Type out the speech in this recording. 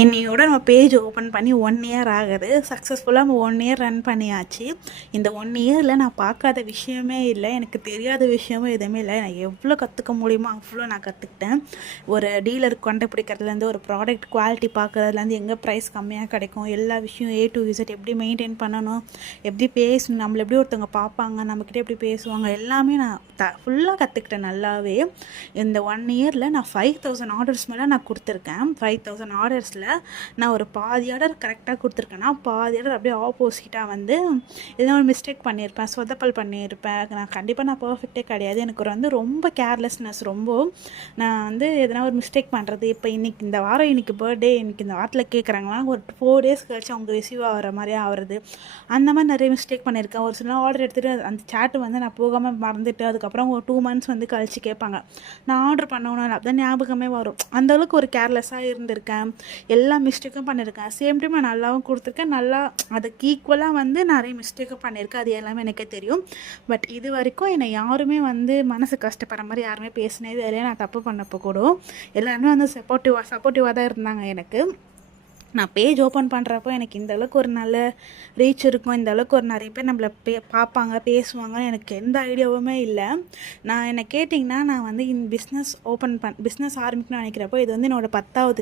இன்னையோட நம்ம page open பண்ணி 1 இயர் ஆகுது. சக்ஸஸ்ஃபுல்லாக நம்ம 1 இயர் ரன் பண்ணியாச்சு. இந்த 1 இயரில் நான் பார்க்காத விஷயமே இல்லை, எனக்கு தெரியாத விஷயமும் எதுவுமே இல்லை. நான் எவ்வளோ கற்றுக்க முடியுமோ அவ்வளோ நான் கற்றுக்கிட்டேன். ஒரு டீலர் கண்டுபிடிக்கிறதுலேருந்து, ஒரு ப்ராடக்ட் குவாலிட்டி பார்க்குறதுலேருந்து, எங்கே ப்ரைஸ் கம்மியாக கிடைக்கும், எல்லா விஷயம் A to Z எப்படி மெயின்டைன் பண்ணணும், எப்படி பேசணும், நம்மளை எப்படி ஒருத்தவங்க பார்ப்பாங்க, நம்மக்கிட்ட எப்படி பேசுவாங்க, எல்லாமே நான் ஃபுல்லாக கற்றுக்கிட்டேன் நல்லாவே. இந்த 1 இயரில் நான் 5000 ஆர்டர்ஸ் மேலே நான் கொடுத்துருக்கேன். 5000 ஆர்டர்ஸில் நான் ஒரு பாதி ஆர்டர் கரெக்டாக கொடுத்துருக்கேன்னா, பாதி ஆர்டர் அப்படியே ஆப்போசிட்டாக வந்து எதனா ஒரு மிஸ்டேக் பண்ணியிருப்பேன், சொதப்பல் பண்ணியிருப்பேன். நான் பர்ஃபெக்டே கிடையாது. எனக்கு ரொம்ப கேர்லெஸ்னஸ் ரொம்ப. நான் வந்து எதனா ஒரு மிஸ்டேக் பண்ணுறது. இப்போ இந்த வாரம் இன்னைக்கு பர்த்டே, இந்த வாரத்தில் கேட்குறாங்களா, ஒரு 4 டேஸ் கழிச்சு அவங்க ரிசீவ் ஆகிற மாதிரி ஆகிறது. அந்த மாதிரி நிறைய மிஸ்டேக் பண்ணியிருக்கேன். ஒரு சில ஆர்டர் எடுத்துகிட்டு அந்த சேட்டு வந்து நான் போகாமல் மறந்துட்டு அதுக்கப்புறம் ஒரு 2 months வந்து கழிச்சு கேட்பாங்க, நான் ஆர்டர் பண்ணணும், அப்பதான் ஞாபகமே வரும். அந்தளவுக்கு ஒரு கேர்லெஸ்ஸாக இருந்திருக்கேன். எல்லா மிஸ்டேக்கும் பண்ணியிருக்கேன். சேம் டைம் நான் நல்லாவும் கொடுத்துருக்கேன். நல்லா அதுக்கு ஈக்குவலாக வந்து நிறைய மிஸ்டேக்கும் பண்ணியிருக்கேன். அது எல்லாமே எனக்கே தெரியும். பட் இது வரைக்கும் என்னை யாருமே வந்து மனசு கஷ்டப்படுற மாதிரி யாருமே பேசினதே இல்லை. நான் தப்பு பண்ணப்போ கூட எல்லாருமே வந்து சப்போர்ட்டிவாக தான் இருந்தாங்க எனக்கு. நான் பேஜ் ஓப்பன் பண்ணுறப்போ எனக்கு இந்த அளவுக்கு ஒரு நல்ல ரீச் இருக்கும், இந்த அளவுக்கு ஒரு நிறைய பேர் நம்மளை பார்ப்பாங்க, பேசுவாங்கன்னு எனக்கு எந்த ஐடியாவுமே இல்லை. நான் என்ன கேட்டிங்கன்னா, நான் வந்து பிஸ்னஸ் ஆரம்பிக்கணும்னு நினைக்கிறப்போ இது வந்து என்னோடய 10வது